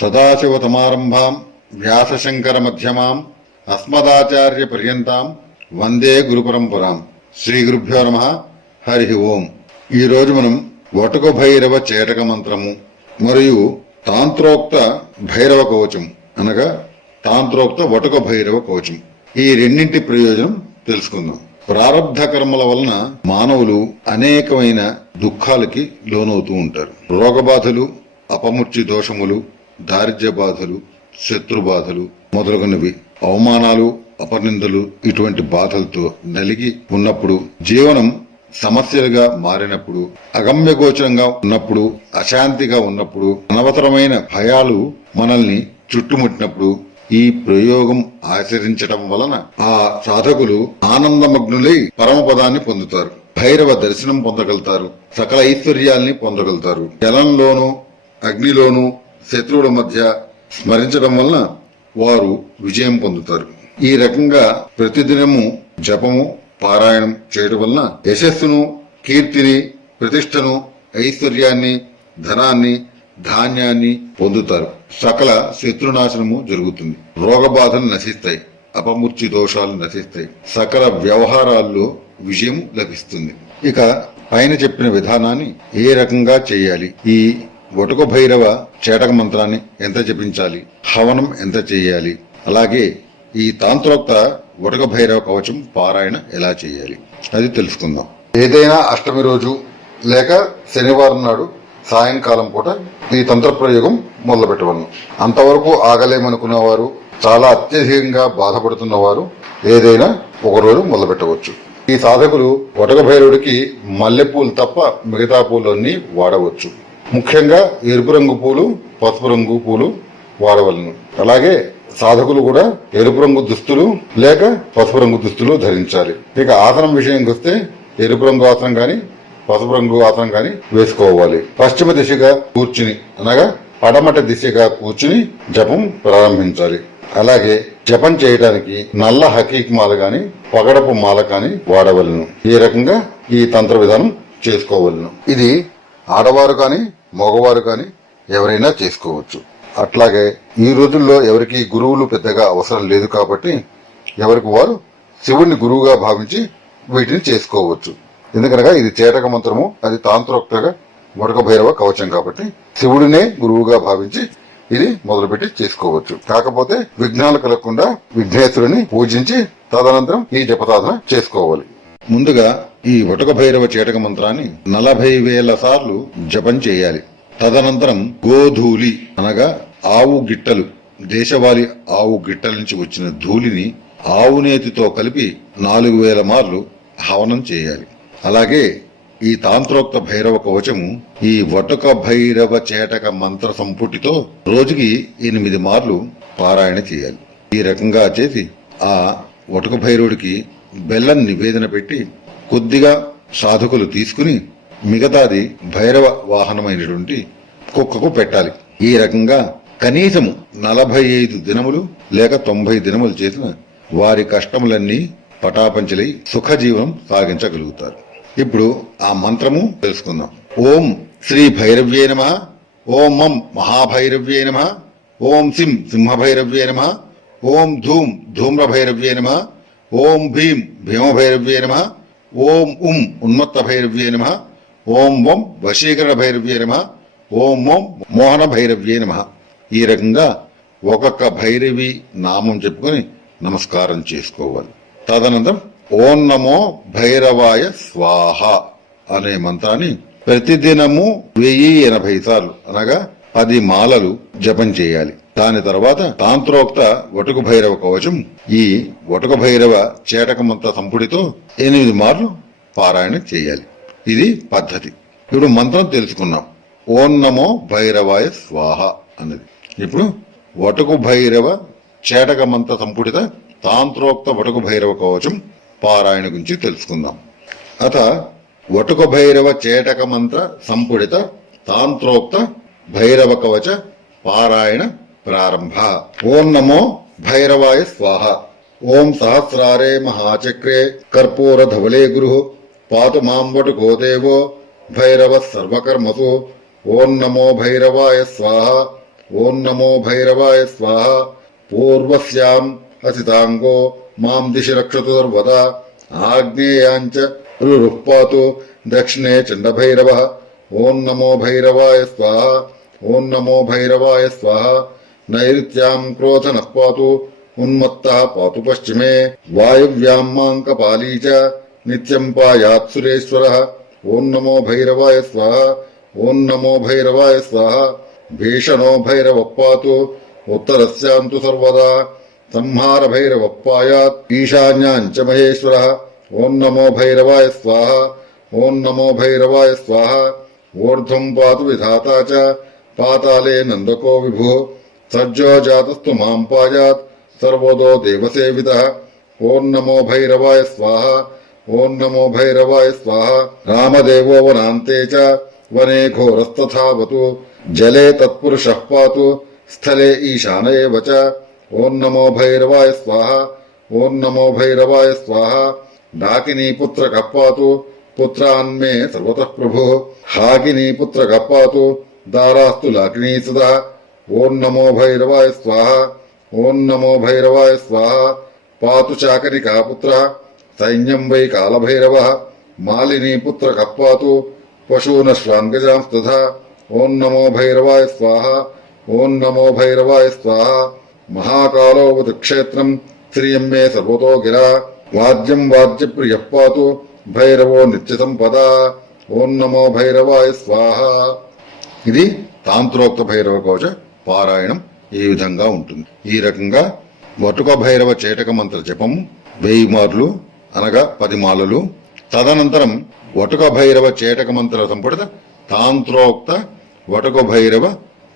సదాశివతమారంభాం వ్యాసశంకర మధ్యమాం అస్మదాచార్య పర్యంతాం వందే గురు పరంపరాం శ్రీ గురుభ్యో నమ హరి ఓం ఈ రోజు మనం వటుక భైరవ చేటక మంత్రము మరియు తాంత్రోక్త భైరవ కవచం అనగా తాంత్రోక్త వటుక భైరవ కవచం ఈ రెండింటి ప్రయోజనం తెలుసుకుందాం. ప్రారంధ కర్మల వలన మానవులు అనేకమైన దుఃఖాలకి లోనవుతూ ఉంటారు. రోగబాధలు అపమృత్యు దోషములు దారిద్ర్య బాధలు శత్రు బాధలు మొదలగునవి. అవమానాలు అపనిందలు ఇటువంటి బాధలతో నలిగి ఉన్నప్పుడు జీవనం సమస్యలుగా మారినప్పుడు అగమ్యగోచరంగా ఉన్నప్పుడు అశాంతిగా ఉన్నప్పుడు అనవసరమైన భయాలు మనల్ని చుట్టుముట్టినప్పుడు ఈ ప్రయోగం ఆచరించడం వలన ఆ సాధకులు ఆనందమగ్నులై పరమపదాన్ని పొందుతారు. భైరవ దర్శనం పొందగలుగుతారు. సకల ఐశ్వర్యాల్ని పొందగలుగుతారు. జలంలోనూ అగ్నిలోనూ శత్రువుల మధ్య స్మరించడం వలన వారు విజయం పొందుతారు. ఈ రకంగా ప్రతిదినము జపము పారాయణం చేయడం వలన యశస్సును కీర్తిని ప్రతిష్టను ఐశ్వర్యాన్ని ధనాన్ని ధాన్యాన్ని పొందుతారు. సకల శత్రునాశనము జరుగుతుంది. రోగబాధలు నశిస్తాయి. అపమూర్చి దోషాలు నశిస్తాయి. సకల వ్యవహారాల్లో విజయం లభిస్తుంది. ఇక పైన చెప్పిన విధానాన్ని ఏ రకంగా చేయాలి? ఈ వటుక భైరవ చేటక మంత్రాన్ని ఎంత జపించాలి? హవనం ఎంత చేయాలి? అలాగే ఈ తాంత్రోక్త వటుక భైరవ కవచం పారాయణ ఎలా చేయాలి? అది తెలుసుకుందాం. ఏదైనా అష్టమి రోజు లేక శనివారం నాడు సాయంకాలం పూట ఈ తంత్ర ప్రయోగం మొదలు పెట్టవలను అంతవరకు ఆగలేమనుకున్నవారు చాలా అత్యధికంగా బాధపడుతున్నవారు ఏదైనా ఒకరోజు మొదలుపెట్టవచ్చు. మొదలు పెట్టవచ్చు ఈ సాధకులు వటక భైరవుడికి మల్లెపూలు తప్ప మిగతా పూలన్నీ వాడవచ్చు. ముఖ్యంగా ఎరుపు రంగు పూలు పసుపు రంగు పూలు వాడవలను. అలాగే సాధకులు కూడా ఎరుపు రంగు దుస్తులు లేక పసుపు రంగు దుస్తులు ధరించాలి. ఇక ఆసనం విషయంకి వస్తే ఎరుపు రంగు ఆసనం కానీ పసుపు రంగు ఆసనం కానీ వేసుకోవాలి. పశ్చిమ దిశగా కూర్చుని అనగా పడమట దిశగా కూర్చుని జపం ప్రారంభించాలి. అలాగే జపం చేయడానికి నల్ల హకీక్ మాల గాని పగడపు మాల కాని వాడవలను. ఈ రకంగా ఈ తంత్ర విధానం చేసుకోవలను. ఇది ఆడవారు కానీ మగవారు కానీ ఎవరైనా చేసుకోవచ్చు. అట్లాగే ఈ రోజుల్లో ఎవరికి గురువులు పెద్దగా అవసరం లేదు కాబట్టి ఎవరికి వారు శివుణ్ణి గురువుగా భావించి వీటిని చేసుకోవచ్చు. ఎందుకనగా ఇది చేటక మంత్రము అది తాంత్రోక్తగా వడక భైరవ కవచం కాబట్టి శివుడినే గురువుగా భావించి ఇది మొదలుపెట్టి చేసుకోవచ్చు. కాకపోతే విఘ్నాలు కలగకుండా విఘ్నేశ్వరుని పూజించి తదనంతరం ఈ జపతాధన చేసుకోవాలి. ముందుగా ఈ వటక భైరవ చేటక మంత్రాన్ని నలభై వేల సార్లు జపం చేయాలి. తదనంతరం గోధూలి అనగా ఆవు గిట్టలు దేశవాళీ ఆవు గిట్టల నుంచి వచ్చిన ధూళిని ఆవు నేతితో కలిపి నాలుగు వేల మార్లు హవనం చేయాలి. అలాగే ఈ తాంత్రోక్త భైరవ కవచము ఈ వటుక భైరవ చేటక మంత్ర సంపుటితో రోజుకి ఎనిమిది మార్లు పారాయణ చేయాలి. ఈ రకంగా చేసి ఆ వటుక భైరవుడికి బెల్లం నివేదన పెట్టి కొద్దిగా సాధకులు తీసుకుని మిగతాది భైరవ వాహనమైనటువంటి కుక్కకు పెట్టాలి. ఈ రకంగా కనీసము నలభై ఐదు దినములు లేక తొంభై దినములు చేసిన వారి కష్టములన్నీ పటాపంచలై సుఖజీవనం సాగించగలుగుతారు. ఇప్పుడు ఆ మంత్రము తెలుసుకుందాం. ఓం శ్రీ భైరవ్యే నమ ఓం మం మహాభైరవ్యే నమ ఓం సిం సింహభైరవ్యే నమ ఓం ధూమ్ ధూమ్రభైరవ్యే నమ ఓం భీం భీమభైరవ్యే నమ ఓం ఉం ఉన్మత్త భైరవ్యే నమ. ఓం వం వశీకరణ భైరవ్యే నమ. ఓం ఓం మోహన భైరవ్యే నమ. ఈ రకంగా ఒక్కొక్క భైరవి నామం చెప్పుకొని నమస్కారం చేసుకోవాలి. తదనంతరం ఓం నమో భైరవాయ స్వాహ అనే మంత్రాన్ని ప్రతిదినము వెయ్యి ఎనభై సార్లు అనగా పది మాలలు జపం చేయాలి. దాని తర్వాత తాంత్రోక్త వటుకు భైరవ కవచం ఈ వటుక భైరవ చేటకమంత సంపుడితో ఎనిమిది మార్లు పారాయణ చేయాలి. ఇది పద్ధతి. ఇప్పుడు మంత్రం తెలుసుకున్నాం. ఓం నమో భైరవాయ స్వాహ అన్నది. ఇప్పుడు వటుకు భైరవ చేటకమంత సంపుడిత సంపుటిత తాంత్రోక్త వటుకు భైరవ కవచం పారాయణ గురించి తెలుసుకుందాం. అత వటుక భైరవ చేటక మంత్ర సంపుడిత తాంత్రోక్త భైరవ కవచ పారాయణ ప్రారంభ. ఓం నమో భైరవాయ స్వాహ. ఓం సహస్రారే మహాచక్రే కర్పూర ధవలే గురు. పాతు మాంబటు గోదేవో భైరవ సర్వకర్మసు. ఓం నమో భైరవాయ స్వాహ. ఓం నమో భైరవాయ స్వాహ. పూర్వస్యాం అసితాంగో మాం దిశి రక్షతు సర్వదా. ఆగ్నేయాంచ రురుఃపాతు దక్షిణే చండభైరవ. ఓం నమో భైరవాయ స్వాహ. ఓం నమో భైరవాయ స్వాహ. నైరుత్యాం క్రోధనః పాతు ఉన్మత్తः పాతు పశ్చిమే వాయువ్యాం మాంకపాలీ చ నిత్యం పాయాత్ సురేశ్వరः ఓం నమో భైరవాయ స్వాహ ఓం నమో భైరవాయ స్వాహ భీషణో భైరవ పాతు ఉత్తరస్యాంతు సర్వదా సంహార భైరవ పాయాత్ ఈశాన్యాంచ మహేశ్వర ఓం నమో భైరవాయ స్వాహ ఓం నమో భైరవాయ స్వాహ ఊర్ధ్వం పాతు విధాతా చ పాతాళే నందకో విభు సజ్జో జాతస్తు మాం పాయాత్ సర్వదో దేవసేవిత. ఓం నమో భైరవాయ స్వాహ. ఓం నమో భైరవాయ స్వాహ. రామదేవో వనాంతే చ. వనే ఘోరస్తథావతు. జలే తత్పురుషః పాతు. స్థలే ఈశాన ఏవ చ. ఓం నమో భైరవాయ స్వాహ. ఓం నమో భైరవాయ స్వాహ. డాకినీ పుత్ర కప్పాతు. పుత్రాన్మే సర్వతః ప్రభు. హాకినీ పుత్ర కప్పాతు. దారాస్తు లాకినీ సదా. ఓం నమో భైరవాయ స్వాహ ఓం నమో భైరవాయ స్వాహ. పాతు చాకరి కాపుత్ర సైన్యం వై కాలభైరవ మాలినీ పుత్ర కప్పాతు పశూనశ్వాంగజాం తథా ఓం నమో భైరవాయ స్వాహ ఓం నమో భైరవాయ స్వాహ. మహాకాలోవతు క్షేత్రం శ్రియం మే సర్వతో గిరా. వాద్యం వాద్యప్రియ పాతు భైరవో నిత్య సంపద ఓం నమో భైరవాయ స్వాహ. ఇది తాంత్రోక్త భైరవ కవచ. పారాయణం ఈ విధంగా ఉంటుంది? ఈ రకంగా వటుక భైరవ చేటక మంత్ర జపము వెయ్యి మార్లు అనగా పది మాలలు. తదనంతరం వటుక భైరవ చేటక మంత్ర సంపుటిత తాంత్రోక్త వటుక భైరవ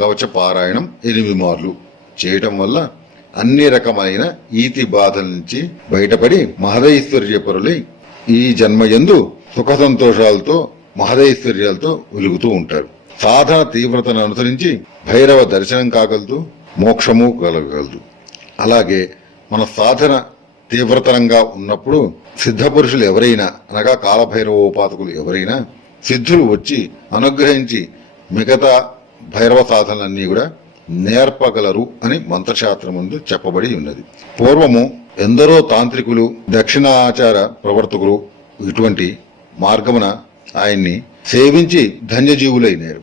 కవచ పారాయణం ఎనిమిది మార్లు. చేయటం వల్ల అన్ని రకమైన ఈతి బాధల నుంచి బయటపడి మహదైశ్వర్య పరులై ఈ జన్మయందు సుఖ సంతోషాలతో మహదైశ్వర్యాలతో వెలుగుతూ ఉంటారు. సాధన తీవ్రతను అనుసరించి భైరవ దర్శనం కాగలదు మోక్షము కలగలదు అలాగే మన సాధన తీవ్రతరంగా ఉన్నప్పుడు సిద్ధ పురుషులు ఎవరైనా అనగా కాలభైరవోపాతకులు ఎవరైనా సిద్ధులు వచ్చి అనుగ్రహించి మిగతా భైరవ సాధనలన్నీ కూడా నేర్పగలరు అని మంత్రశాస్త్రం ముందు చెప్పబడి ఉన్నది. పూర్వము ఎందరో తాంత్రికులు దక్షిణాచార ప్రవర్తకులు ఇటువంటి మార్గమున ఆయన్ని సేవించి ధన్యజీవులైనారు.